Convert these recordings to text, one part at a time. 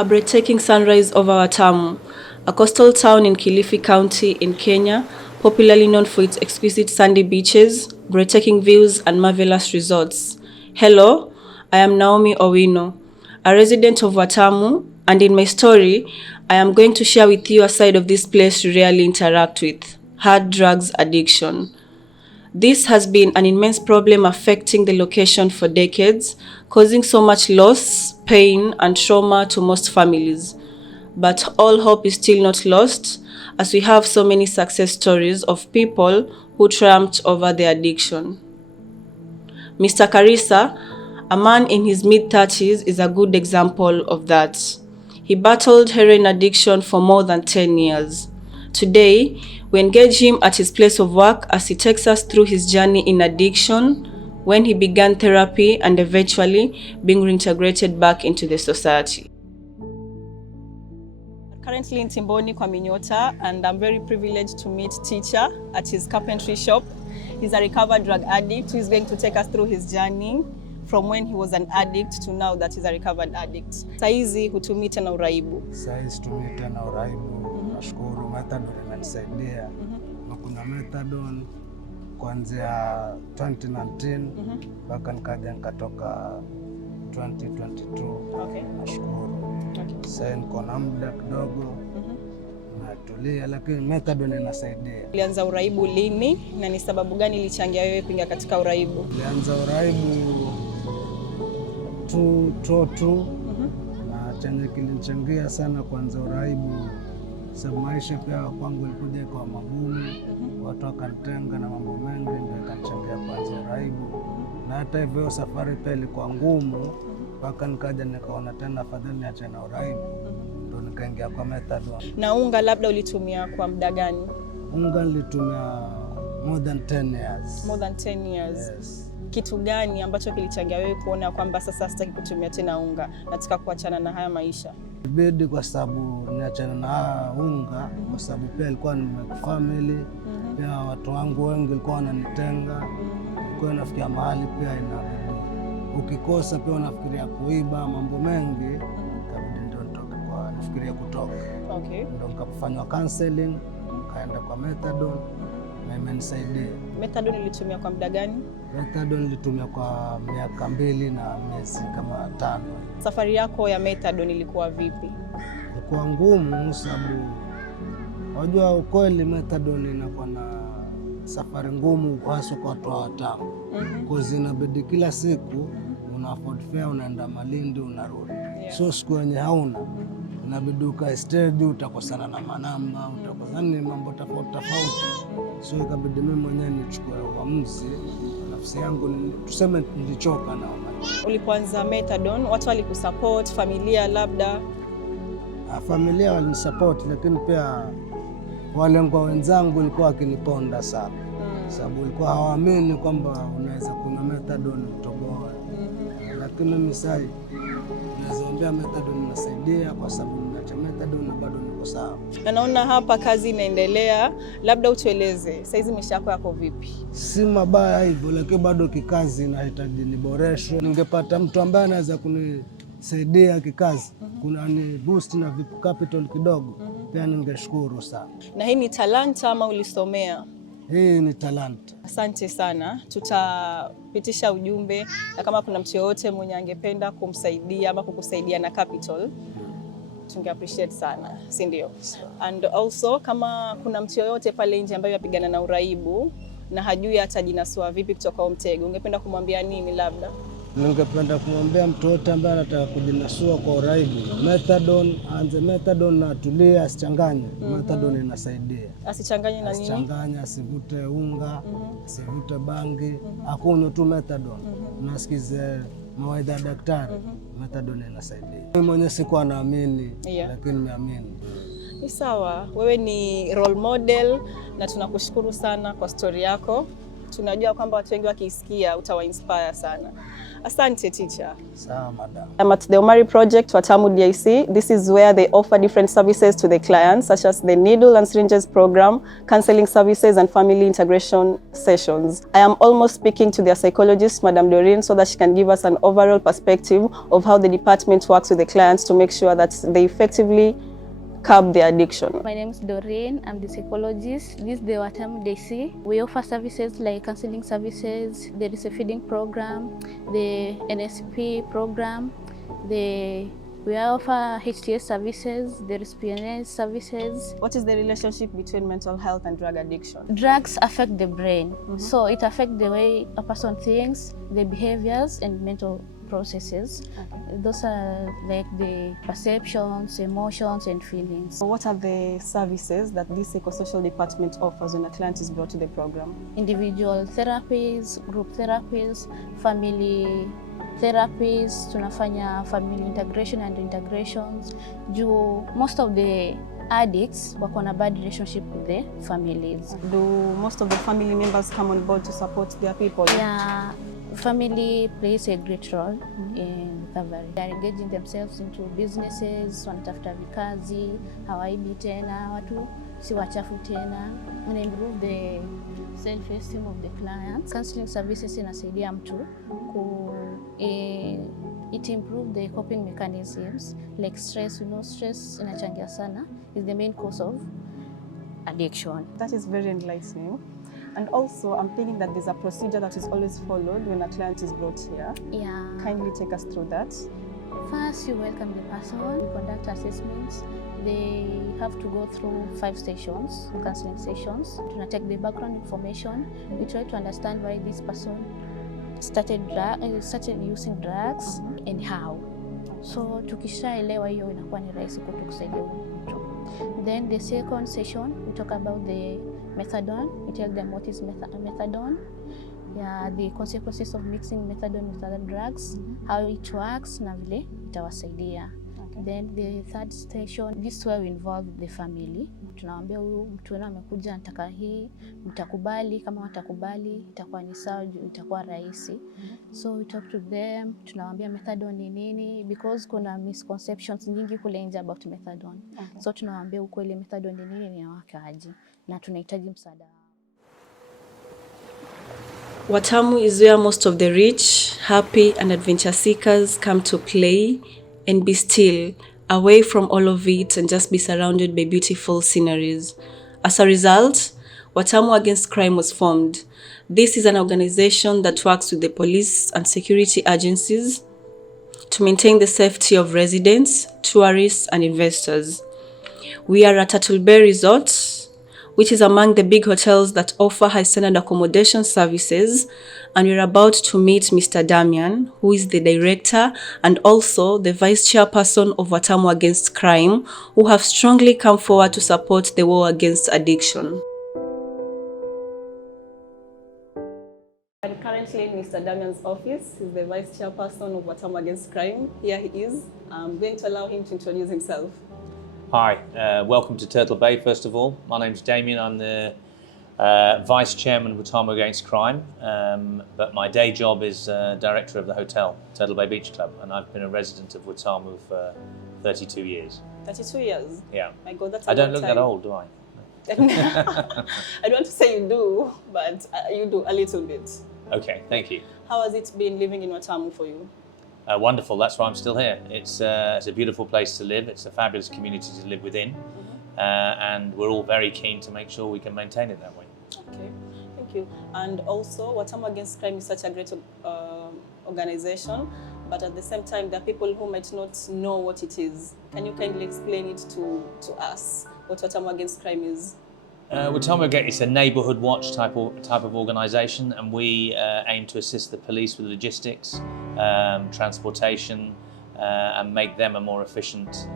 A breathtaking sunrise over Watamu, a coastal town in Kilifi County in Kenya, popularly known for its exquisite sandy beaches, breathtaking views, and marvelous resorts. Hello, I am Naomi Owino, a resident of Watamu, and in my story, I am going to share with you a side of this place you rarely interact with: hard drugs addiction. This has been an immense problem affecting the location for decades, causing so much loss, pain, and trauma to most families. But all hope is still not lost, as we have so many success stories of people who triumphed over their addiction. Mr. Karisa, a man in his mid-30s, is a good example of that. He battled heroin addiction for more than 10 years. Today, we engage him at his place of work as he takes us through his journey in addiction, when he began therapy and eventually being reintegrated back into the society. Currently in Timboni kwa Minyota, and I'm very privileged to meet Teacher at his carpentry shop. He's a recovered drug addict who is going to take us through his journey from when he was an addict to now that he's a recovered addict. Saizi hutumii tena uraibu. Saizi hutumii tena uraibu. Nashukuru methadone imenisaidia. Kuna methadone kuanzia 2019 mpaka nikaja nikatoka 2022. Okay. Nashukuru. Sasa niko na muda kidogo natulia, lakini methadone inasaidia. Ulianza uraibu lini na ni sababu gani ilichangia wewe kuingia katika uraibu? Nilianza uraibu tu na chenye kilinichangia sana kuanza uraibu, sababu maisha pia kwangu ilikuja kwa magumu, watu wakanitenga na mambo mengi, ndio ikanichangia kuanza uraibu. Na hata hivyo safari pia ilikuwa ngumu, mpaka nikaja nikaona tena afadhali niache na uraibu, ndio nikaingia kwa methadone. Na unga labda ulitumia kwa muda gani? Unga nilitumia more than 10 years. More than 10 years. Yes. Kitu gani ambacho kilichangia wewe kuona kwamba sasa sitaki kutumia tena unga, nataka kuachana na haya maisha? Ibidi kwa sababu niachana na unga, kwa sababu pia ilikuwa nimefamily, pia watu wangu wengi walikuwa wananitenga. Kwa nafikia mahali pia inabidi ukikosa pia unafikiria kuiba, mambo mengi, kabidi ndio nitoke kwa nafikiria kutoka. Okay. Ndio nikafanywa counseling, kaenda kwa methadone na imenisaidia. Methadone ilitumia kwa muda gani? Methadone nilitumia kwa miaka 2 na miezi kama 5. Safari yako ya methadone ilikuwa vipi? Ilikuwa ngumu sababu unajua ukweli methadone inakuwa na safari ngumu hasa kwa watu wa Watamu. Kwa inabidi kila siku una afford fare, unaenda Malindi unarudi. So siku yenye hauna inabidi ukae stage, utakosana na manamba, utakosana mambo tofauti. So ikabidi mimi mwenyewe nichukue uamuzi. Nafsi yangu tuseme nilichoka na ulipoanza methadone, watu walikusupport, familia labda? Familia walinisupport, lakini pia walengwa wenzangu walikuwa wakiniponda sana. Sababu walikuwa hawaamini kwamba unaweza kunywa methadone utoboe. Lakini mimi sasa nazoambia methadone inasaidia, kwa sababu nimeacha methadone na bado niko sawa. Na naona hapa kazi inaendelea, labda utueleze saizi maisha yako vipi? Si mabaya hivyo, lakini bado kikazi inahitaji niboreshe. Ningepata mtu ambaye anaweza kunisaidia kikazi, kuna ni boost na capital kidogo, pia ningeshukuru sana. Na hii ni talanta ama ulisomea? Hii ni talanta. Asante sana. Tutapitisha ujumbe, na kama kuna mtu yoyote mwenye angependa kumsaidia ama kukusaidia na capital, tunge appreciate sana, si ndio? And also kama kuna mtu yoyote pale nje ambaye yapigana na uraibu na hajui atajinasua vipi kutoka mtego, ungependa kumwambia nini labda? Ningependa kumwambia mtu yote ambaye anataka kujinasua kwa uraibu, methadone, anze methadone na atulie, asichanganye. Methadone inasaidia. Asichanganye na nini? Asichanganye, asivute unga, asivute bangi, akunywe tu methadone. Nasikize mawaidha ya daktari, methadone inasaidia. Mimi mwenyewe sikuwa naamini, lakini nimeamini. Ni sawa, wewe ni role model na tunakushukuru sana kwa story yako. tunajua kwamba watu wengi wakisikia utawa-inspire sana. Asante teacher. Sawa madam. I'm at the Omari project, Watamu DIC. This is where they offer different services to the clients, such as the needle and syringes program, counseling services, and family integration sessions. I am almost speaking to their psychologist, Madam Doreen, so that she can give us an overall perspective of how the department works with the clients to make sure that they effectively curb their addiction. My name is Doreen. I'm the psychologist. This is the Watamu DC. We offer services like counseling services, there is a feeding program, the NSP program, we offer HTS services, there is PNS services. What is the relationship between mental health and drug addiction? Drugs affect the brain, so it affects the way a person thinks, the behaviors and mental processes. Okay. Those are like the perceptions, emotions, and feelings. So what are the services that this psychosocial department offers when a client is brought to the program? Individual therapies, group therapies, family therapies, tunafanya family integration and integrations. Most of the addicts wako na bad relationship with their families. Do most of the family members come on board to support their people? Yeah. Family plays a great role in recovery. They are engaging themselves into businesses, wanatafuta vikazi, hawaibi tena, watu si wachafu tena. And improve the self-esteem of the clients. Counseling services inasaidia mtu it improve the coping mechanisms like stress. Stress inachangia sana is the main cause of addiction. That is very enlightening. And also, I'm thinking that there's a procedure that is always followed when a client is brought here. Yeah. Kindly take us through that. First, you welcome the person, you conduct assessments. They have to go through 5 sessions, counseling sessions. To take the background information, we try to understand why this person started using drugs and how. So, tukishaelewa hiyo inakuwa ni rahisi kutusaidia mtu. Then the second session, we talk about the methadone. We tell them what is methadone, the consequences of mixing methadone with other drugs, how it works, na vile itawasaidia. Okay. Then the third session, this is where we involve the family. Tunawaambia huyu mtu wenu amekuja anataka hii, mtakubali, kama watakubali itakuwa ni sawa, itakuwa rahisi. So we talk to them, tunawaambia methadone ni nini, because kuna misconceptions nyingi kule nje about methadone. Okay. So tunawaambia ukweli methadone ni nini, ni wakaji, na tunahitaji msaada. Watamu is where most of the rich, happy and adventure seekers come to play and be still, away from all of it, and just be surrounded by beautiful sceneries. As a result, Watamu Against Crime was formed. This is an organization that works with the police and security agencies to maintain the safety of residents, tourists, and investors. We are at Turtle Bay Resort, which is among the big hotels that offer high standard accommodation services, and we're about to meet Mr. Damian, who is the director and also the vice chairperson of Watamu Against Crime, who have strongly come forward to support the war against addiction. I'm currently in Mr. Damian's office. He's the vice chairperson of Watamu Against Crime. Here he is. I'm going to allow him to introduce himself. Hi, welcome to Turtle Bay first of all. My name's Damien, I'm the Vice Chairman of Watamu Against Crime, but my day job is Director of the hotel, Turtle Bay Beach Club, and I've been a resident of Watamu for 32 years. 32 years? Yeah. My God, that's I don't look that old, do I? I don't want to say you do, but you do a little bit. Okay, thank you. How has it been living in Watamu for you? Wonderful, that's why I'm still here. It's a beautiful place to live, it's a fabulous community to live within, and we're all very keen to make sure we can maintain it that way. Okay, thank you. And also, Watamu Against Crime is such a great organization, but at the same time, there are people who might not know what it is. Can you kindly explain it to us, what Watamu Against Crime is? Watamu Against, it's a neighbourhood watch type of organisation, and we aim to assist the police with logistics, transportation, and make them a more efficient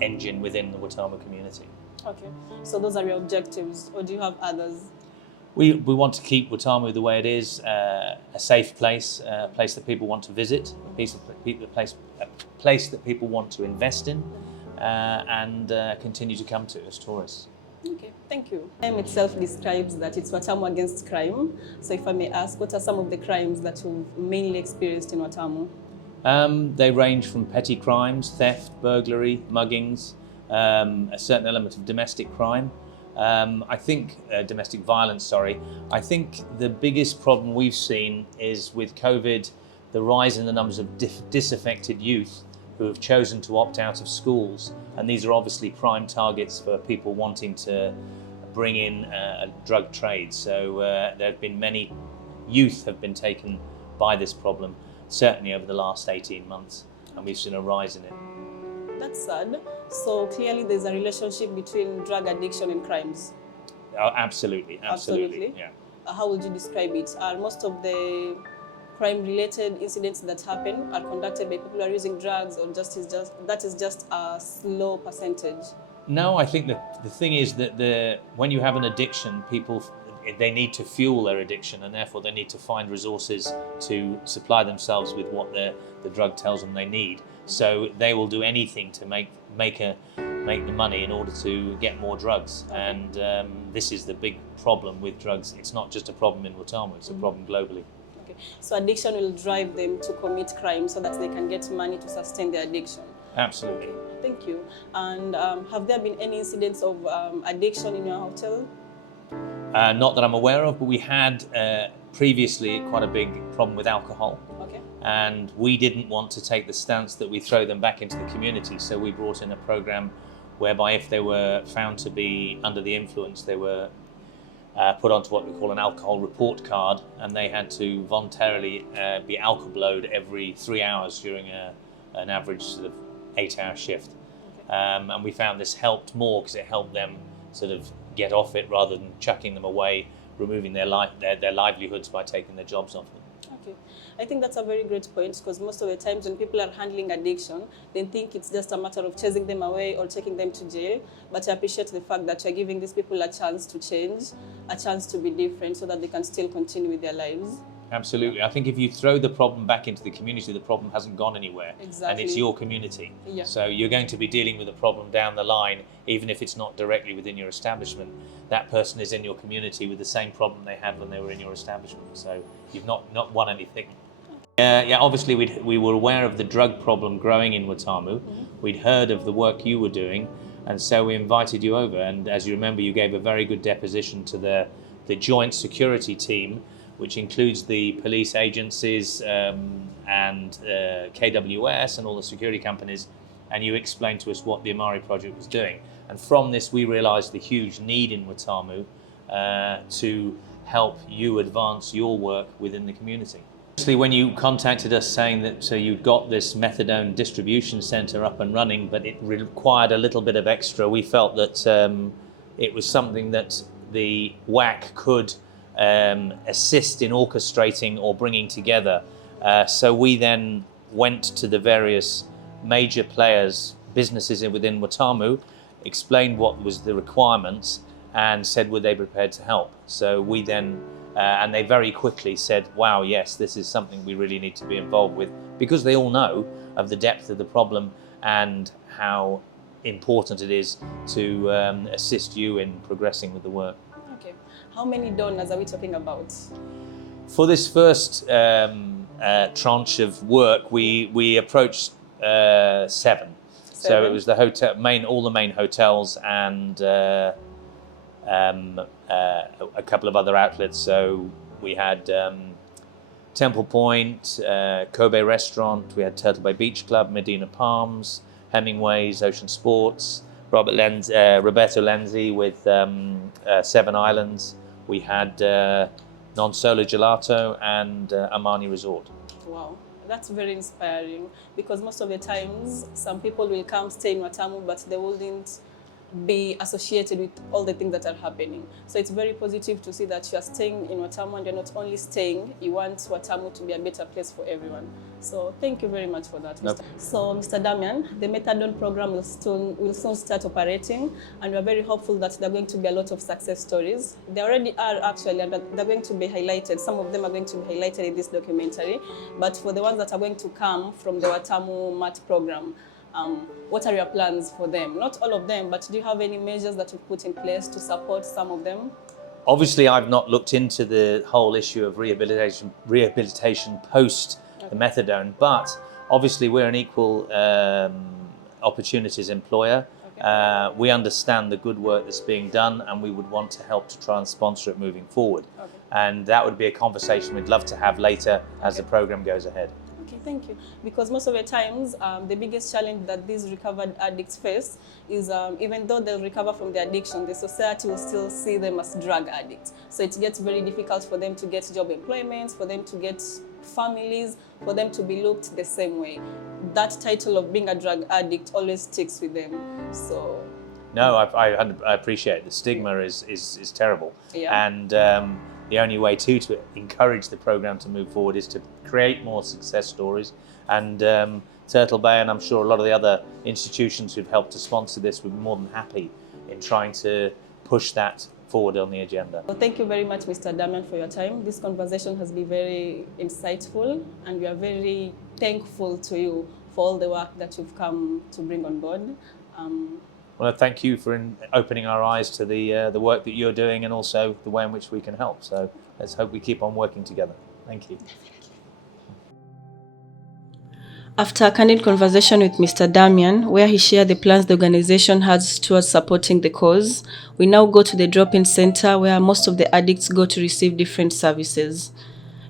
engine within the Watamu community. Okay, so those are your objectives, or do you have others? We want to keep Watamu the way it is, a safe place, a place that people want to visit, a place that people want to invest in, and continue to come to as tourists. Okay, thank you. The name itself describes that it's Watamu against crime. So if I may ask, what are some of the crimes that you've mainly experienced in Watamu? They range from petty crimes, theft, burglary, muggings, a certain element of domestic crime. I think domestic violence, sorry. I think the biggest problem we've seen is with COVID, the rise in the numbers of disaffected youth who have chosen to opt out of schools. And these are obviously prime targets for people wanting to bring in a drug trade. So there have been many youth have been taken by this problem, certainly over the last 18 months, and we've seen a rise in it. That's sad. So clearly there's a relationship between drug addiction and crimes. Oh, absolutely. Yeah. How would you describe it? Are most of the crime-related incidents that happen are conducted by people who are using drugs, or that is just a slow percentage? No, I think the thing is that when you have an addiction, people they need to fuel their addiction, and therefore they need to find resources to supply themselves with what the drug tells them they need. So they will do anything to make the money in order to get more drugs. And this is the big problem with drugs. It's not just a problem in Watamu; it's a problem globally. Okay. So addiction will drive them to commit crime so that they can get money to sustain their addiction. Absolutely. Thank you. And have there been any incidents of addiction in your hotel? Not that I'm aware of, but we had previously quite a big problem with alcohol. Okay. And we didn't want to take the stance that we throw them back into the community. So we brought in a program whereby if they were found to be under the influence, they were put onto what we call an alcohol report card, and they had to voluntarily be alcoholed every 3 hours during an average sort of 8-hour shift. Okay. And we found this helped more because it helped them sort of get off it rather than chucking them away, removing their livelihoods by taking their jobs off them. Okay. I think that's a very great point, because most of the times when people are handling addiction, they think it's just a matter of chasing them away or taking them to jail. But I appreciate the fact that you're giving these people a chance to change, a chance to be different so that they can still continue with their lives. Absolutely. I think if you throw the problem back into the community, the problem hasn't gone anywhere. Exactly. And it's your community. Yeah. So you're going to be dealing with a problem down the line, even if it's not directly within your establishment. That person is in your community with the same problem they had when they were in your establishment. So you've not won anything. Yeah, obviously we were aware of the drug problem growing in Watamu. Mm-hmm. We'd heard of the work you were doing, and so we invited you over. And as you remember, you gave a very good deposition to the joint security team, which includes the police agencies and KWS and all the security companies, and you explained to us what the Amari project was doing. And from this, we realised the huge need in Watamu to help you advance your work within the community. Obviously, when you contacted us saying that you'd got this methadone distribution centre up and running, but it required a little bit of extra, we felt that it was something that the WAC could assist in orchestrating or bringing together. So we then went to the various major players, businesses within Watamu, explained what was the requirements, and said were they prepared to help. So we then, and they very quickly said, wow, yes, this is something we really need to be involved with, because they all know of the depth of the problem and how important it is to assist you in progressing with the work. Okay. How many donors are we talking about? For this first tranche of work, we approached 7. So it was the hotel, all the main hotels, and a couple of other outlets. So we had Temple Point, Kobe Restaurant, we had Turtle Bay Beach Club, Medina Palms, Hemingway's, Ocean Sports, Roberto Lenzi with 7 Islands. We had Non Solo Gelato and Amani Resort. Wow, that's very inspiring, because most of the times some people will come stay in Watamu, but they wouldn't be associated with all the things that are happening. So it's very positive to see that you are staying in Watamu, and you're not only staying, you want Watamu to be a better place for everyone. So thank you very much for that, Mr. So Mr. Damian, the methadone program will soon start operating, and we're very hopeful that there are going to be a lot of success stories. There already are actually, and they're going to be highlighted. Some of them are going to be highlighted in this documentary, but for the ones that are going to come from the Watamu MAT program, What are your plans for them? Not all of them, but do you have any measures that you've put in place to support some of them? Obviously, I've not looked into the whole issue of rehabilitation post the methadone, but obviously we're an equal opportunities employer. We understand the good work that's being done, and we would want to help to try and sponsor it moving forward. And that would be a conversation we'd love to have later as the program goes ahead. Okay, thank you. Because most of the times, the biggest challenge that these recovered addicts face is even though they'll recover from their addiction, the society will still see them as drug addicts. So it gets very difficult for them to get job employment, for them to get families, for them to be looked the same way. That title of being a drug addict always sticks with them. So. No, I appreciate it. The stigma is terrible. Yeah. And the only way to encourage the program to move forward is to create more success stories. And Turtle Bay, and I'm sure a lot of the other institutions who've helped to sponsor this, would be more than happy in trying to push that forward on the agenda. Well, thank you very much, Mr. Damian, for your time. This conversation has been very insightful, and we are very thankful to you for all the work that you've come to bring on board. Well, thank you for opening our eyes to the work that you're doing, and also the way in which we can help. So let's hope we keep on working together. Thank you. After a candid conversation with Mr. Damian, where he shared the plans the organization has towards supporting the cause, we now go to the drop-in center where most of the addicts go to receive different services.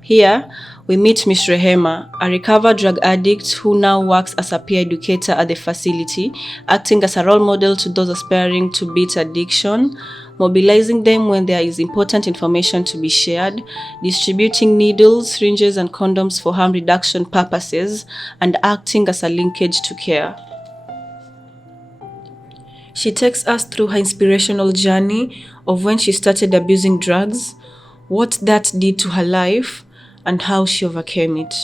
Here, we meet Ms. Rehema, a recovered drug addict who now works as a peer educator at the facility, acting as a role model to those aspiring to beat addiction, mobilizing them when there is important information to be shared, distributing needles, syringes, and condoms for harm reduction purposes, and acting as a linkage to care. She takes us through her inspirational journey of when she started abusing drugs, what that did to her life, and how she overcame it.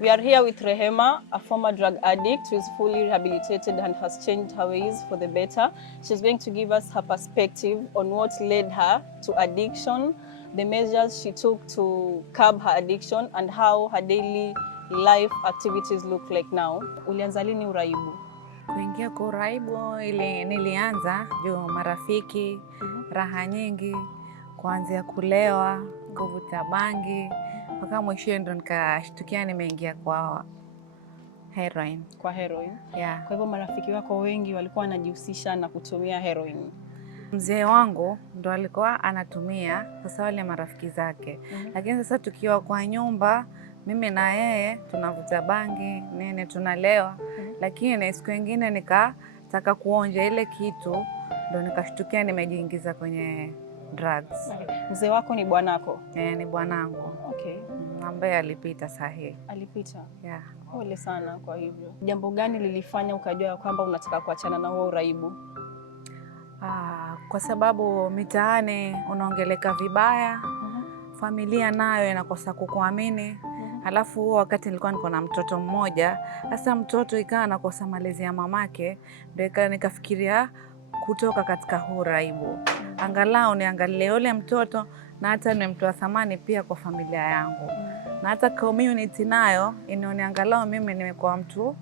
We are here with Rehema, a former drug addict who is fully rehabilitated and has changed her ways for the better. She's going to give us her perspective on what led her to addiction, the measures she took to curb her addiction, and how her daily life activities look like now. Ulianza lini uraibu? Kuingia kwa uraibu nilianza juu marafiki, raha nyingi, kuanzia kulewa, kuvuta bangi, mpaka mwisho ndo nikashtukia nimeingia kwa heroin. Kwa heroin? Yeah. Kwa hivyo marafiki wako wengi walikuwa wanajihusisha na kutumia heroin? Mzee wangu ndo alikuwa anatumia, sasa wale marafiki zake. Lakini sasa tukiwa kwa nyumba, mimi na yeye tunavuta bangi, tunalewa. Lakini siku nyingine nikataka kuonja ile kitu, ndo nikashtukia nimejiingiza kwenye drugs. Mzee wako ni bwanako? Ni bwanangu. Okay. Ambaye alipita sahihi. Alipita? Yeah. Pole sana kwa hivyo. Jambo gani lilifanya ukajua kwamba unataka kuachana na huo uraibu? Kwa sababu mitaani unaongeleka vibaya, familia nayo inakosa kukuamini. Halafu huo wakati nilikuwa niko na mtoto mmoja, hasa mtoto ikawa anakosa malezi ya mamake, ndio nikafikiria kutoka katika huu uraibu. Angalau niangalie yule mtoto na hata ni mtu wa thamani pia kwa familia yangu. Na hata community nayo inaoni angalau mimi nimekuwa mtu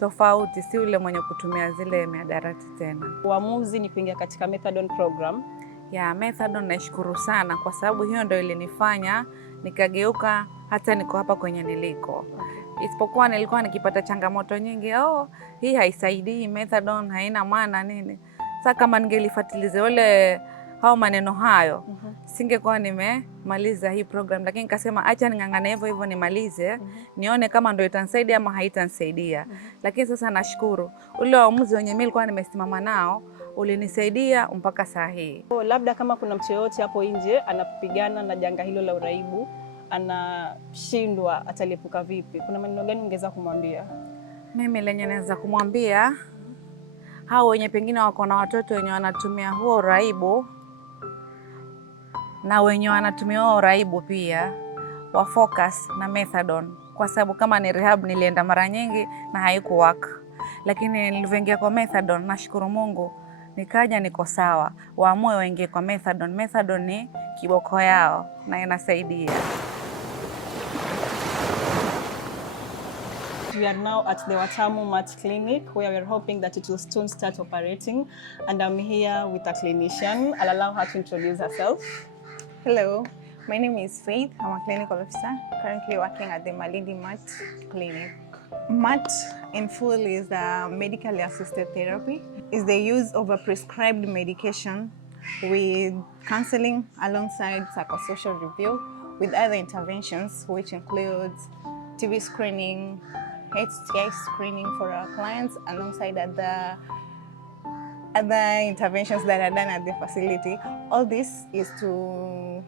tofauti, si yule mwenye kutumia zile mihadarati tena. Uamuzi ni kuingia katika methadone program. Ya methadone naishukuru sana kwa sababu hiyo ndio ilinifanya nikageuka hata niko hapa kwenye niliko. Isipokuwa nilikuwa nikipata changamoto nyingi, hii haisaidii, methadone haina maana nini. Sasa kama ningelifuatiliza wale hao maneno hayo, singekuwa nimemaliza hii program, lakini nikasema acha ningangane hivyo nimalize, nione kama ndio itanisaidia ama haitanisaidia. Lakini sasa nashukuru ule uamuzi wenye mimi nilikuwa nimesimama nao ulinisaidia mpaka saa hii. Labda kama kuna mtu yote hapo nje anapigana na janga hilo la uraibu, anashindwa, ataliepuka vipi? Kuna maneno gani ungeweza kumwambia? Mimi lenye naweza kumwambia hao wenye pengine wako na watoto wenye wanatumia huo uraibu, na wenye wanatumia huo uraibu pia wa focus na methadone, kwa sababu kama ni rehab nilienda mara nyingi na haikuwork. Lakini nilivyoingia kwa methadone, nashukuru Mungu nikaja niko sawa. Waamue waingie kwa methadone. Methadone ni kiboko yao na inasaidia. We are now at the Watamu Mat Clinic, where we're hoping that it will soon start operating. And I'm here with a clinician. I'll allow her to introduce herself. Hello, my name is Faith. I'm a clinical officer currently working at the Malindi Mat Clinic. MAT in full is medically assisted therapy. It's the use of a prescribed medication with counseling alongside psychosocial review with other interventions, which includes TB screening, HTI screening for our clients, alongside other interventions that are done at the facility. All this is to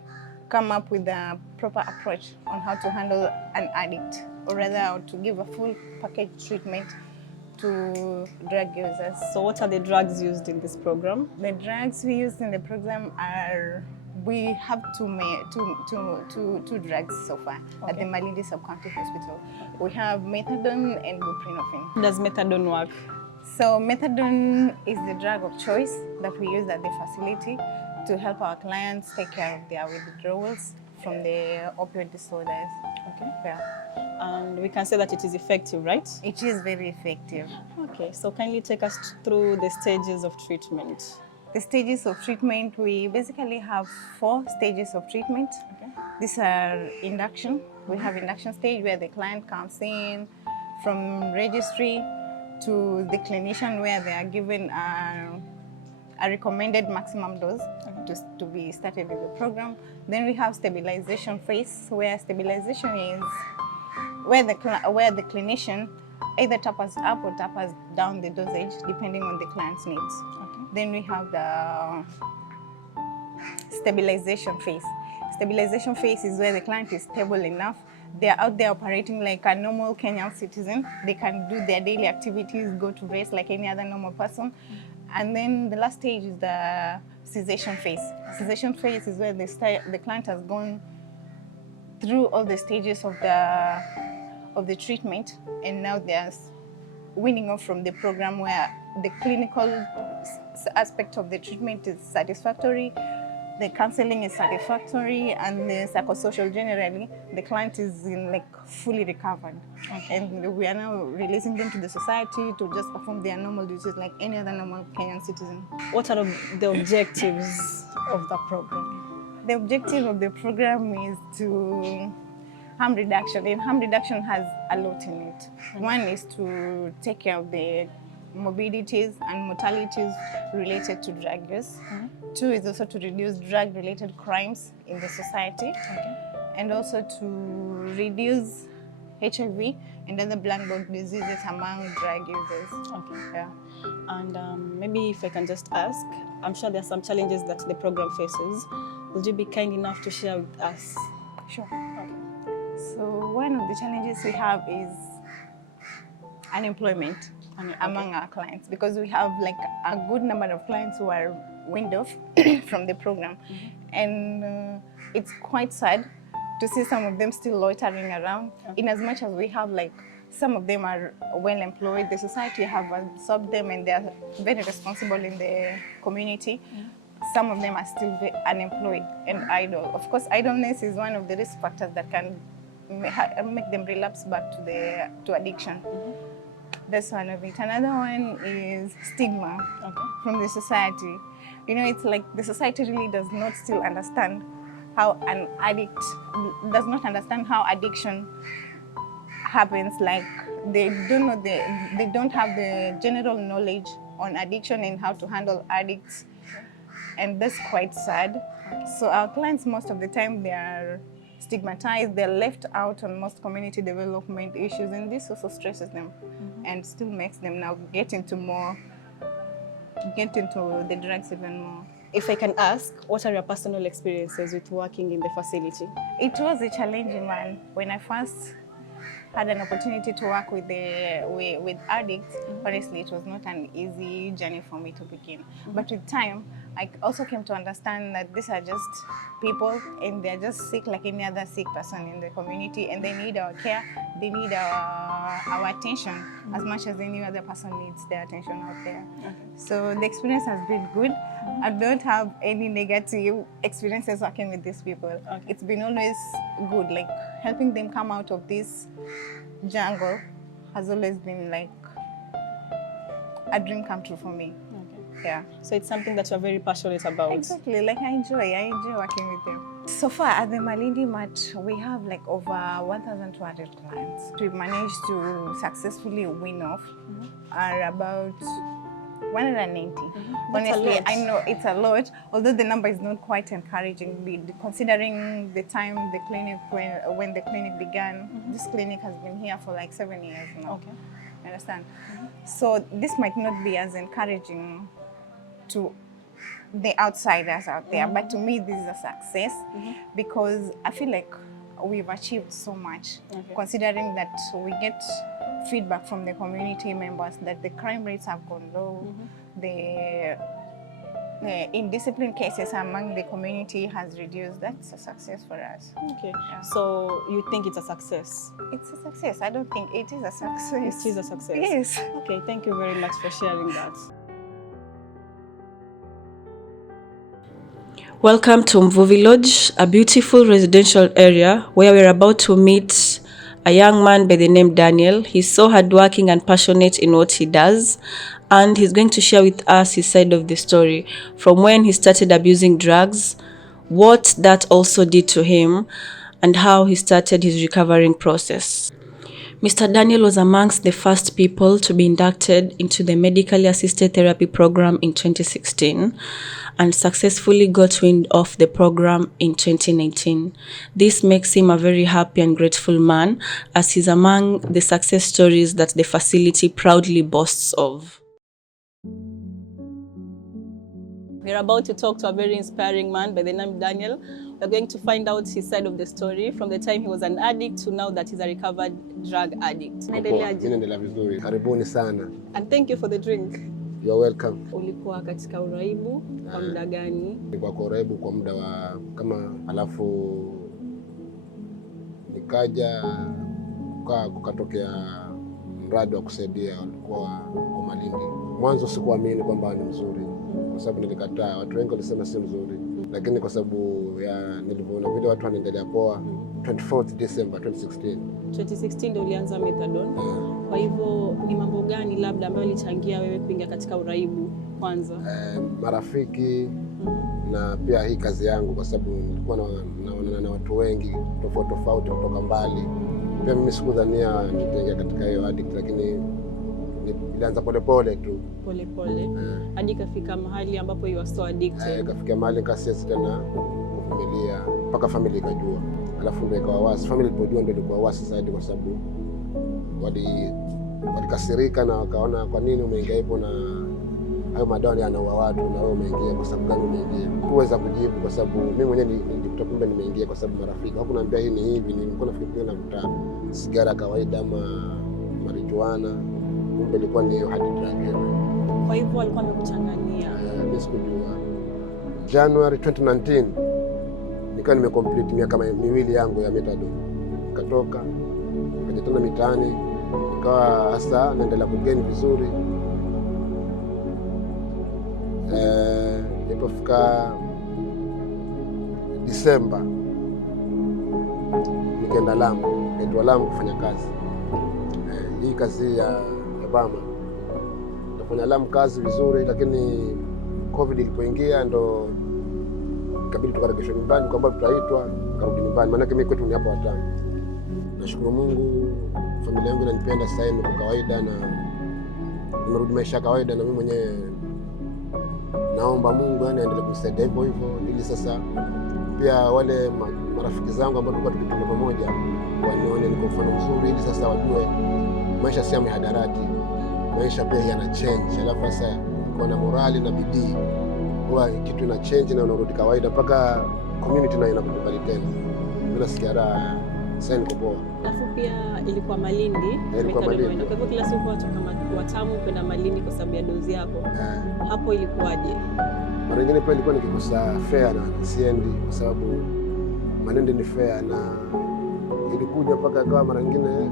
come up with a proper approach on how to handle an addict, or rather to give a full package treatment to drug users. So what are the drugs used in this program? The drugs we use in the program are, we have two drugs so far at the Malindi Sub-County Hospital. We have methadone and buprenorphine. How does methadone work? So methadone is the drug of choice that we use at the facility to help our clients take care of their withdrawals from the opioid disorders. Okay. Yeah. And we can say that it is effective, right? It is very effective. Okay, so kindly take us through the stages of treatment. The stages of treatment, we basically have 4 stages of treatment. Okay. These are induction. We have induction stage where the client comes in from registry to the clinician, where they are given a recommended maximum dose to be started in the program. Then we have stabilization phase, where stabilization is where the clinician either tappers up or tappers down the dosage depending on the client's needs. Okay. Then we have the stabilization phase. Stabilization phase is where the client is stable enough. They are out there operating like a normal Kenyan citizen. They can do their daily activities, go to rest like any other normal person. And then the last stage is the cessation phase. Cessation phase is where the client has gone through all the stages of the treatment, and now they're weaning off from the program, where the clinical aspect of the treatment is satisfactory, the counseling is satisfactory, and the psychosocial generally, the client is fully recovered. Okay. And we are now releasing them to the society to just perform their normal duties like any other normal Kenyan citizen. What are the objectives of the program? The objective of the program is to harm reduction, and harm reduction has a lot in it. One is to take care of the morbidities and mortalities related to drug use. 2 is also to reduce drug-related crimes in the society, and also to reduce HIV and other blood-borne diseases among drug users. Okay. Yeah. And maybe if I can just ask, I'm sure there are some challenges that the program faces. Would you be kind enough to share with us? Sure. Okay. So one of the challenges we have is unemployment among our clients, because we have a good number of clients who are weaned off from the program. And it's quite sad to see some of them still loitering around. In as much as we have some of them are well employed, the society have absorbed them and they are very responsible in the community. Some of them are still unemployed and idle. Of course, idleness is one of the risk factors that can make them relapse back to addiction. That's one of it. Another one is stigma from the society. It's like the society really does not still understand how an addict does not understand how addiction happens. Like they don't have the general knowledge on addiction and how to handle addicts, and that's quite sad. So our clients, most of the time, they are stigmatized, they're left out on most community development issues, and this also stresses them and still makes them now get into the drugs even more. If I can ask, what are your personal experiences with working in the facility? It was a challenging one. When I first had an opportunity to work with addicts, honestly, it was not an easy journey for me to begin. But with time, I also came to understand that these are just people, and they're just sick like any other sick person in the community, and they need our care, they need our attention as much as any other person needs their attention out there. So the experience has been good. I don't have any negative experiences working with these people. It's been always good, like helping them come out of this jungle has always been like a dream come true for me. Okay. Yeah. So it's something that you're very passionate about. Exactly. Like I enjoy working with them. So far at the Malindi Mart, we have like over 1,200 clients. We've managed to successfully win off are about 190. Honestly, I know it's a lot, although the number is not quite encouraging, considering the time the clinic, when the clinic began. This clinic has been here for like 7 years now. Okay. You understand? So this might not be as encouraging to the outsiders out there, but to me this is a success because I feel like we've achieved so much, considering that we get feedback from the community members that the crime rates have gone low, the indiscipline cases among the community has reduced. That's a success for us. Okay. So you think it's a success? It's a success. I don't think it is a success. It is a success. Yes. Okay, thank you very much for sharing that. Welcome to Mvuvi Lodge, a beautiful residential area where we're about to meet a young man by the name Daniel. He's so hardworking and passionate in what he does, and he's going to share with us his side of the story, from when he started abusing drugs, what that also did to him, and how he started his recovering process. Mr. Daniel was amongst the first people to be inducted into the medically assisted therapy program in 2016 and successfully got wind of the program in 2019. This makes him a very happy and grateful man, as he's among the success stories that the facility proudly boasts of. We're about to talk to a very inspiring man by the name Daniel. We're going to find out his side of the story, from the time he was an addict to now that he's a recovered drug addict. Naendelea vizuri. Karibuni sana. And thank you for the drink. You're welcome. Ulikuwa katika uraibu kwa muda gani? Nilikuwa kwa uraibu kwa muda wa kama, alafu nikaja kukatokea mradi wa kusaidia walikuwa kwa Malindi. Mwanzo sikuamini kwamba ni mzuri, kwa sababu nilikataa. Watu wengi walisema si mzuri, lakini kwa sababu ya nilivyoona vile watu wanaendelea poa. 24th December 2016 ndio ulianza methadone. Kwa hivyo ni mambo gani labda ambayo ilichangia wewe kuingia katika uraibu kwanza? Marafiki na pia hii kazi yangu, kwa sababu nilikuwa naonana na watu wengi tofauti kutoka mbali. Pia mimi sikudhania nitaingia katika hiyo addict, lakini nilianza polepole tu. Polepole. Hadi kafika mahali ambapo you are so addicted. Kafika mahali nikasiasi tena kuvumilia mpaka familia ikajua. Alafu ndio ikawa wasi. Familia ilipojua ndio ilikuwa wasi zaidi, kwa sababu walikasirika na wakaona kwa nini umeingia hapo, na hayo madawa yanaua watu na wewe umeingia kwa sababu gani umeingia? Kuweza kujibu, kwa sababu mimi mwenyewe nilijikuta kumbe nimeingia kwa sababu marafiki hakuniambia hii ni hivi. Nilikuwa nafikiria navuta sigara kawaida ama marijuana, kumbe ilikuwa ni hard drug. Kwa hivyo walikuwa wamekuchanganyia? Mimi sikujua. January 2019 nikawa nimecomplete miaka miwili yangu ya methadone. Nikatoka nikaja tena mitaani, nikawa hasa naendelea kugeni vizuri. Ilipofika Disemba nikaenda Lamu kufanya kazi. Hii kazi ya Bama nafanya Lamu kazi vizuri, lakini COVID ilipoingia ndo ikabidi tukarejeshwe nyumbani, kwamba tutaitwa karudi nyumbani. Maana mimi kwetu ni hapa Watamu. Nashukuru Mungu, familia yangu inanipenda sasa hivi kwa kawaida, na nimerudi maisha ya kawaida, na mimi mwenyewe naomba Mungu aendelee kunisaidia hivyo ili sasa pia wale marafiki zangu ambao tulikuwa tukitembea pamoja wanione niko mfano mzuri, ili sasa wajue maisha si mihadarati, maisha pia yana change. Alafu sasa kwa na morali na bidii, huwa kitu ina change na unarudi kawaida, mpaka community na inakukubali tena. Mimi nasikia raha sasa, niko poa. Alafu pia ilikuwa Malindi. Ilikuwa Malindi. Kwa hivyo kila siku watu kama Watamu kwenda Malindi kwa sababu ya dozi yako. Hapo ilikuwaje? Mara nyingine pia ilikuwa nikikosa fare na siendi, kwa sababu Malindi ni fare, na ilikuja mpaka kwa mara nyingine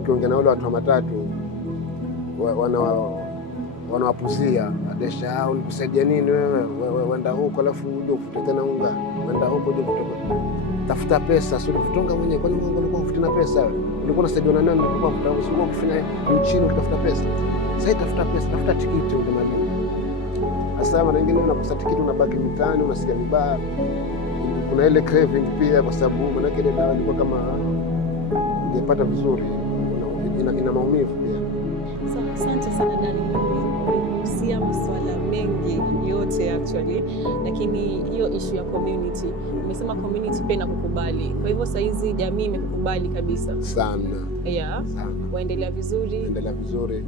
ukiongea na wale watu wa matatu wanawapuzia adesha, au nikusaidia nini wewe, wenda huko alafu uje ufute tena unga, wenda huko uje ufute. tafuta pesa, sio kutonga mwenyewe. Kwani Mungu alikuwa kufutina pesa? Ulikuwa unasaidiwa na nani? Ulikuwa unasaidiwa kufanya nchini ukitafuta pesa. Sasa tafuta pesa, tafuta tikiti ungemaliza. Sasa mara nyingine unakosa tikiti, unabaki mtaani, unasikia vibaya. Kuna ile craving pia, kwa sababu maana ile dawa ilikuwa kama ungepata vizuri, ina maumivu pia. Asante sana Dani, umegusia masuala mengi yote actually, lakini hiyo issue ya community, umesema community pia inakukubali. Kwa hivyo saa hizi jamii imekukubali kabisa Sana. Yeah. Sana. Waendelea vizuri. Endelea vizuri.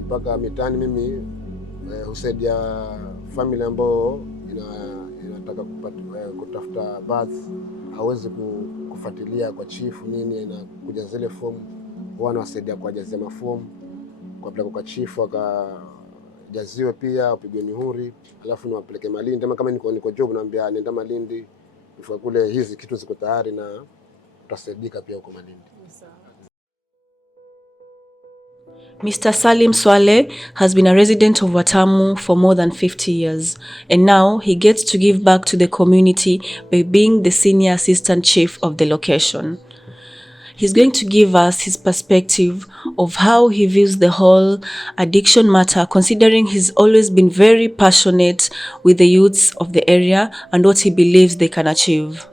Mpaka mitaani mimi husaidia family ambao inataka kutafuta birth, hawezi kufuatilia kwa chifu nini, inakuja zile form, wanawasaidia kuwajazia mafomu kwa kwa chifu, akajaziwe pia, upigwe mihuri, alafu niwapeleke Malindi. Kama niko job naambia nenda Malindi, ifika kule hizi kitu ziko tayari na utasaidika pia huko Malindi. Mr. Salim Swale has been a resident of Watamu for more than 50 years, and now he gets to give back to the community by being the senior assistant chief of the location. He's going to give us his perspective of how he views the whole addiction matter, considering he's always been very passionate with the youths of the area and what he believes they can achieve.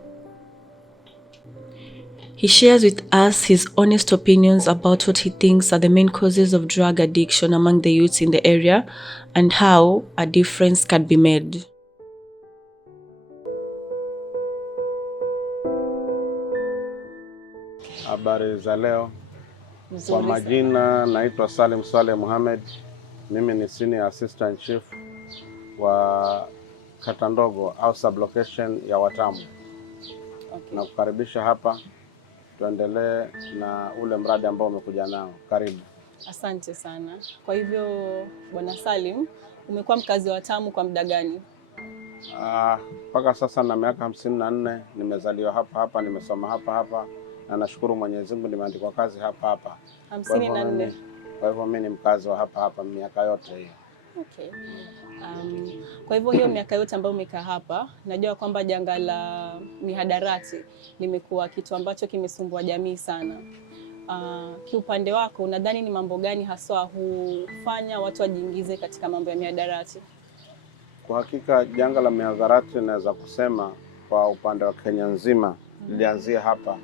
He shares with us his honest opinions about what he thinks are the main causes of drug addiction among the youths in the area and how a difference can be made. Habari za leo. Kwa majina naitwa Salim Swale Mohamed. Mimi ni senior assistant chief wa kata ndogo au sublocation ya Watamu. Okay. Na kukaribisha hapa tuendelee na ule mradi ambao umekuja nao. Karibu. Asante sana. Kwa hivyo Bwana Salim, umekuwa mkazi wa Watamu kwa muda gani? Mpaka sasa na miaka 54, nimezaliwa hapa, nimesoma hapa na nashukuru Mwenyezi Mungu nimeandikwa kazi hapa. 54. Kwa hivyo mimi ni mkazi wa hapa miaka yote hiyo. Okay. Kwa hivyo hiyo miaka yote ambayo umekaa hapa, najua kwamba janga la mihadarati limekuwa kitu ambacho kimesumbua jamii sana. Kiupande wako unadhani ni mambo gani haswa hufanya watu wajiingize katika mambo ya mihadarati? Kwa hakika janga la mihadarati naweza kusema kwa upande wa Kenya nzima lilianzia hapa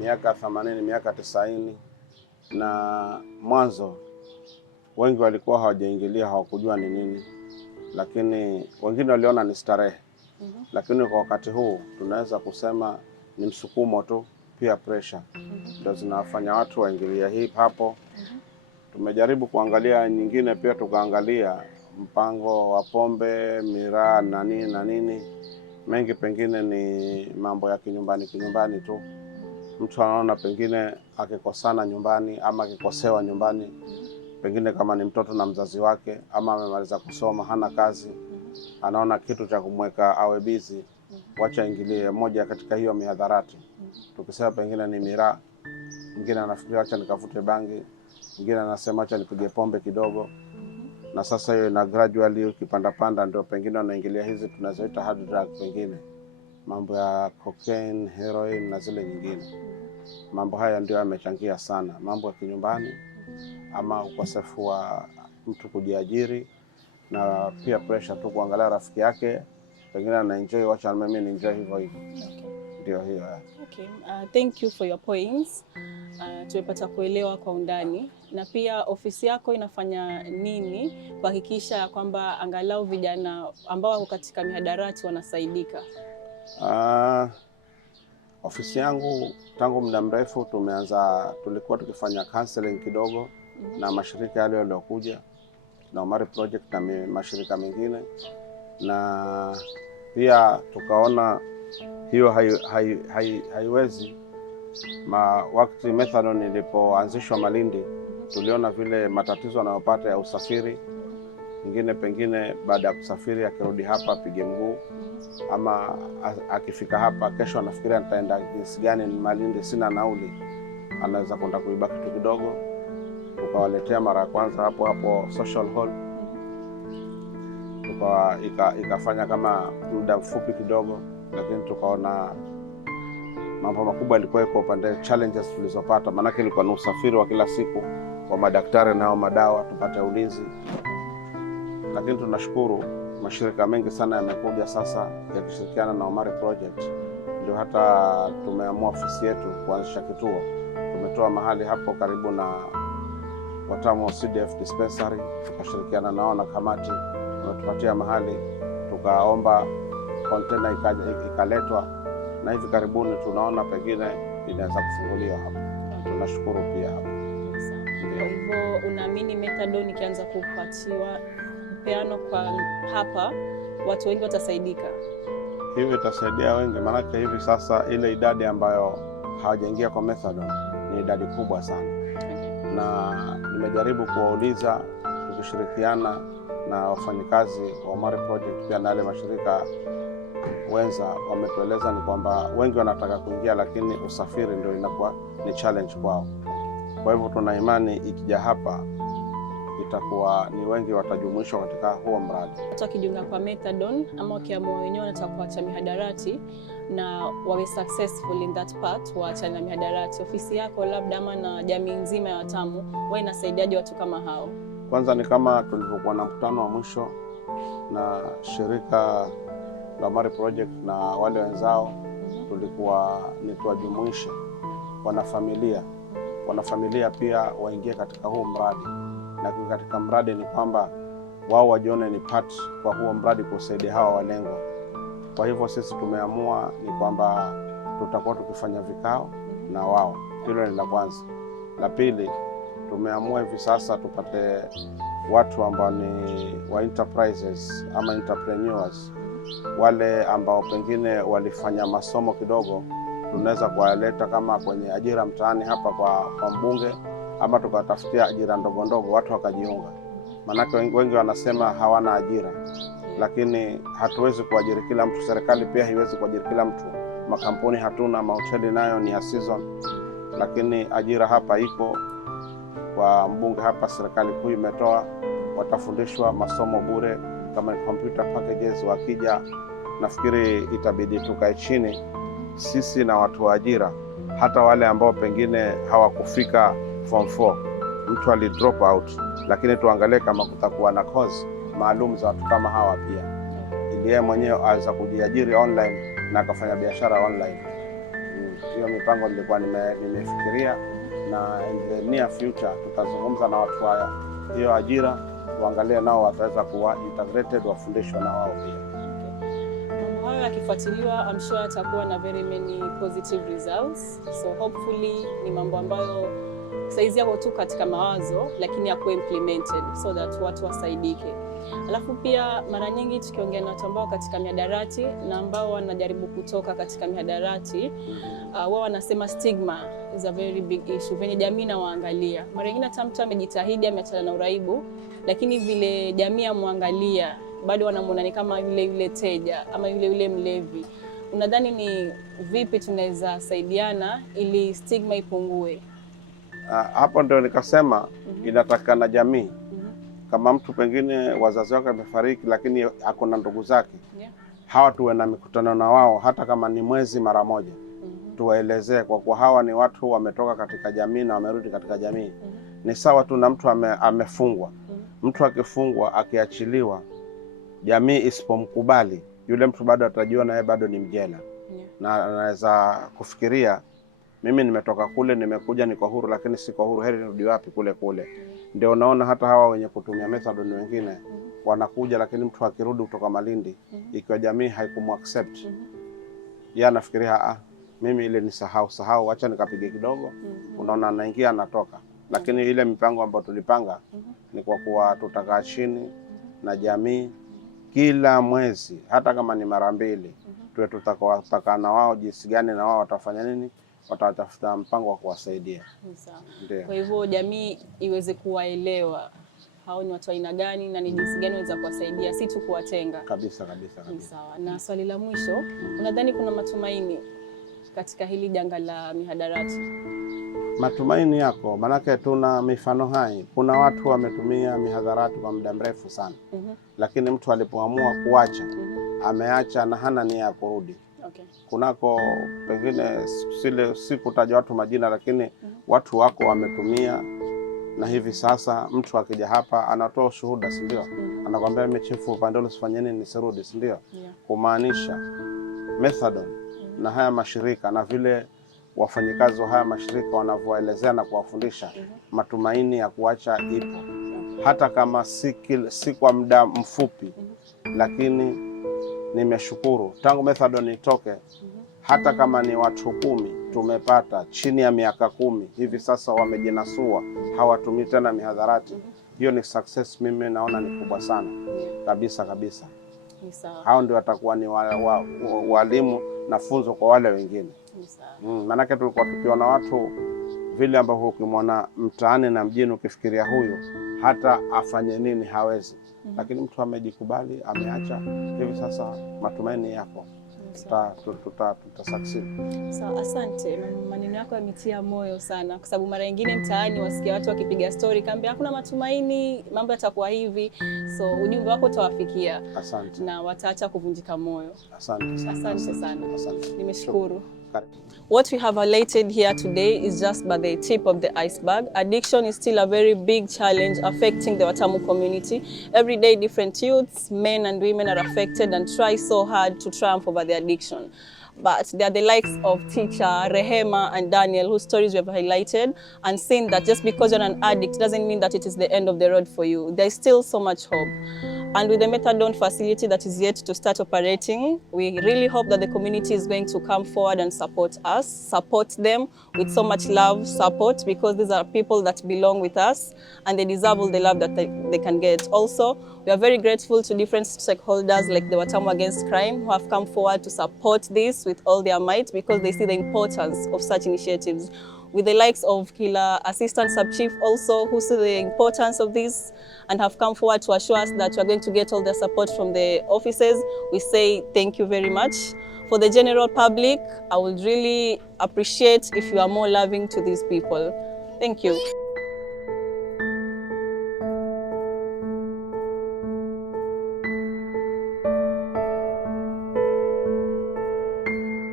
miaka 80, miaka 90, na mwanzo wengi walikuwa hawajaingilia, hawakujua ni nini, lakini wengine waliona ni starehe. Lakini kwa wakati huu tunaweza kusema ni msukumo tu, peer pressure ndio zinawafanya watu waingilia hapo. Tumejaribu kuangalia nyingine pia, tukaangalia mpango wa pombe, miraa na nini. Mengi pengine ni mambo ya kinyumbani tu. Mtu anaona pengine akikosana nyumbani ama akikosewa nyumbani, pengine kama ni mtoto na mzazi wake ama amemaliza kusoma hana kazi, anaona kitu cha kumweka awe busy, wacha ingilie moja katika hiyo mihadarati. Tukisema pengine ni miraa, mwingine anafikiria acha nikafute bangi, mwingine anasema acha nipige pombe kidogo. Na sasa hiyo ina gradually ukipanda ndio pengine wanaingilia hizi tunazoita hard drug, pengine mambo ya cocaine, heroin na zile nyingine. Mambo haya ndio yamechangia sana, mambo ya kinyumbani ama ukosefu wa mtu kujiajiri, na pia pressure tu kuangalia rafiki yake pengine ana enjoy, wacha mimi ni enjoy hivyo. Okay. Ndio hiyo. Okay. Thank you for your points. Tumepata kuelewa kwa undani, na pia ofisi yako inafanya nini kuhakikisha kwamba angalau vijana ambao wako katika mihadarati wanasaidika? Ofisi yangu tangu muda mrefu tulikuwa tukifanya counseling kidogo na mashirika yale yaliyokuja na Omari project na mashirika mengine, na pia tukaona hiyo haiwezi. Wakati methadone ilipoanzishwa Malindi, tuliona vile matatizo anayopata ya usafiri. Mwingine pengine baada ya kusafiri akirudi hapa apige mguu, ama akifika hapa kesho anafikiria nitaenda jinsi gani ni Malindi, sina nauli, anaweza kwenda kuiba kitu kidogo. Tukawaletea mara ya kwanza hapo social hall, ikafanya kama muda mfupi kidogo, lakini tukaona mambo makubwa yalikuwa kwa upande challenges tulizopata, maana ilikuwa ni usafiri wa kila siku wa madaktari na madawa tupate ulinzi. Lakini tunashukuru mashirika mengi sana yamekuja sasa yakishirikiana na Omari Project, ndio hata tumeamua ofisi yetu kuanzisha kituo. Tumetoa mahali hapo karibu na Watamu CDF dispensary, tukashirikiana nao na kamati, tumetupatia mahali, tukaomba container ikaletwa, na hivi karibuni tunaona pengine inaweza kufunguliwa hapo. Tunashukuru pia hapo. Kwa hivyo unaamini methadone ikianza kupeanwa kwa hapa, watu wengi watasaidika? Hivi itasaidia wengi, maana hivi sasa ile idadi ambayo hawajaingia kwa methadone ni idadi kubwa sana. Na nimejaribu kuwauliza, tukishirikiana na wafanyikazi wa Omari Project pia na wale mashirika wenza, wametueleza ni kwamba wengi wanataka kuingia, lakini usafiri ndio inakuwa ni challenge kwao. Kwa hivyo tuna imani ikija hapa itakuwa ni wengi watajumuishwa katika huo mradi. Watu wakijiunga kwa methadone ama wakiamua wenyewe wanataka kuacha mihadarati na wawe successful in that part, waachane na mihadarati, ofisi yako labda ama na jamii nzima ya Watamu wao inasaidiaje watu kama hao? Kwanza ni kama tulivyokuwa na mkutano wa mwisho na shirika la Omari Project na wale wenzao, tulikuwa ni tuwajumuishe wanafamilia pia waingie katika huo mradi, na katika mradi ni kwamba wao wajione ni part kwa huo mradi kusaidia hawa walengwa. Kwa hivyo sisi tumeamua ni kwamba tutakuwa tukifanya vikao na wao. Hilo ni la kwanza. La pili, tumeamua hivi sasa tupate watu ambao ni wa enterprises ama entrepreneurs, wale ambao pengine walifanya masomo kidogo, tunaweza kuwaleta kama kwenye ajira mtaani hapa kwa mbunge, ama tukatafutia ajira ndogo ndogo watu wakajiunga. Manake wengi wanasema hawana ajira, lakini hatuwezi kuajiri kila mtu. Serikali pia haiwezi kuajiri kila mtu. Makampuni hatuna, mahoteli nayo ni ya season, lakini ajira hapa iko kwa mbunge hapa. Serikali kuu imetoa, watafundishwa masomo bure kama computer packages. Wakija nafikiri itabidi tukae chini sisi na watu wa ajira, hata wale ambao pengine hawakufika form 4, mtu ali drop out, lakini tuangalie kama kutakuwa na course maalum za watu kama hawa pia, ili yeye mwenyewe aweza kujiajiri online na akafanya biashara online. Hiyo mipango nilikuwa nimefikiria, na in the near future tutazungumza na watu haya hiyo ajira, tuangalie nao wataweza kuwa integrated, wafundishwe na wao pia. Mambo hayo yakifuatiliwa, I'm sure atakuwa na very many positive results. So hopefully ni mambo ambayo saizi yako tu katika mawazo, lakini yako implemented so that watu wasaidike. Alafu pia mara nyingi tukiongea na watu ambao katika mihadarati na ambao wanajaribu kutoka katika mihadarati, wao wanasema stigma is a very big issue venye jamii na waangalia. Mara nyingine hata mtu amejitahidi ameachana na uraibu, lakini vile jamii amwangalia bado wanamuona ni kama yule teja ama yule mlevi. Unadhani ni vipi tunaweza saidiana ili stigma ipungue? Hapo ndio nikasema inatakana jamii. Kama mtu pengine wazazi wake wamefariki lakini hakuna ndugu zake, hawa tuwe na mikutano na wao, hata kama ni mwezi mara moja. Tuwaelezee kwa kuwa hawa ni watu wametoka katika jamii na wamerudi katika jamii. Ni sawa tu na mtu amefungwa. Mtu akifungwa, akiachiliwa, jamii isipomkubali, yule mtu bado atajiona yeye bado ni mjela. Na anaweza kufikiria, mimi nimetoka kule, nimekuja niko huru, lakini siko huru, heri nirudi wapi? Kule. Ndio unaona hata hawa wenye kutumia methadone wengine wanakuja, lakini mtu akirudi kutoka Malindi, ikiwa jamii haikumu-accept, yeye anafikiria mimi ile ni sahau, acha nikapige kidogo. Unaona anaingia anatoka. Lakini ile mipango ambayo tulipanga ni kwa kuwa tutakaa chini na jamii kila mwezi, hata kama ni mara 2, tuwe tutakaa na wao jinsi gani na wao watafanya nini, watatafuta mpango wa kuwasaidia. Kwa hivyo jamii iweze kuwaelewa hao ni watu aina gani na ni jinsi gani waweza kuwasaidia, si tu kuwatenga. Kabisa. Sawa. Na swali la mwisho, unadhani kuna matumaini katika hili janga la mihadarati? Matumaini yako, manake tuna mifano hai. Kuna watu wametumia mihadarati kwa muda mrefu sana, lakini mtu alipoamua kuacha, ameacha na hana nia ya kurudi. kunako pengine si kutaja watu majina, lakini watu wako wametumia, na hivi sasa mtu akija hapa anatoa ushuhuda, si ndio? Anakuambia mimi chifu upande ule sifanye nini nisirudi, si ndio? Kumaanisha methadone na haya mashirika na vile wafanyikazi wa haya mashirika wanavyoelezea na kuwafundisha, matumaini ya kuacha ipo, hata kama si kwa muda mfupi, lakini nimeshukuru tangu methadone itoke, hata kama ni watu 10 tumepata chini ya miaka 10 hivi sasa wamejinasua, hawatumii tena mihadharati. Hiyo ni success, mimi naona ni kubwa sana kabisa kabisa. Hao ndio watakuwa ni walimu na funzo kwa wale wengine. Maanake tulikuwa tukiona watu vile ambavyo ukimwona mtaani na mjini ukifikiria huyu hata afanye nini hawezi, lakini mtu amejikubali, ameacha, hivi sasa matumaini yako, tuta succeed. Sawa, asante. Maneno yako yametia moyo sana, kwa sababu mara nyingine mtaani wasikia watu wakipiga story kaambia hakuna matumaini, mambo yatakuwa hivi. So ujumbe wako utawafikia. Asante. Na wataacha kuvunjika moyo. Asante. Asante sana. Asante. Nimeshukuru. What we have highlighted here today is just but the tip of the iceberg. Addiction is still a very big challenge affecting the Watamu community. Every day different youths, men and women are affected and try so hard to triumph over the addiction. But they are the likes of teacher Rehema and Daniel, whose stories we have highlighted, and seen that just because you're an addict doesn't mean that it is the end of the road for you. There is still so much hope. And with the methadone facility that is yet to start operating, we really hope that the community is going to come forward and support us, support them with so much love, support, because these are people that belong with us and they deserve all the love that they can get. Also, we are very grateful to different stakeholders like the Watamu Against Crime who have come forward to support this with all their might, because they see the importance of such initiatives. With the likes of Killer Assistant Sub-Chief also, who see the importance of this and have come forward to assure us that we are going to get all the support from the offices. We say thank you very much. For the general public, I would really appreciate if you are more loving to these people. Thank you.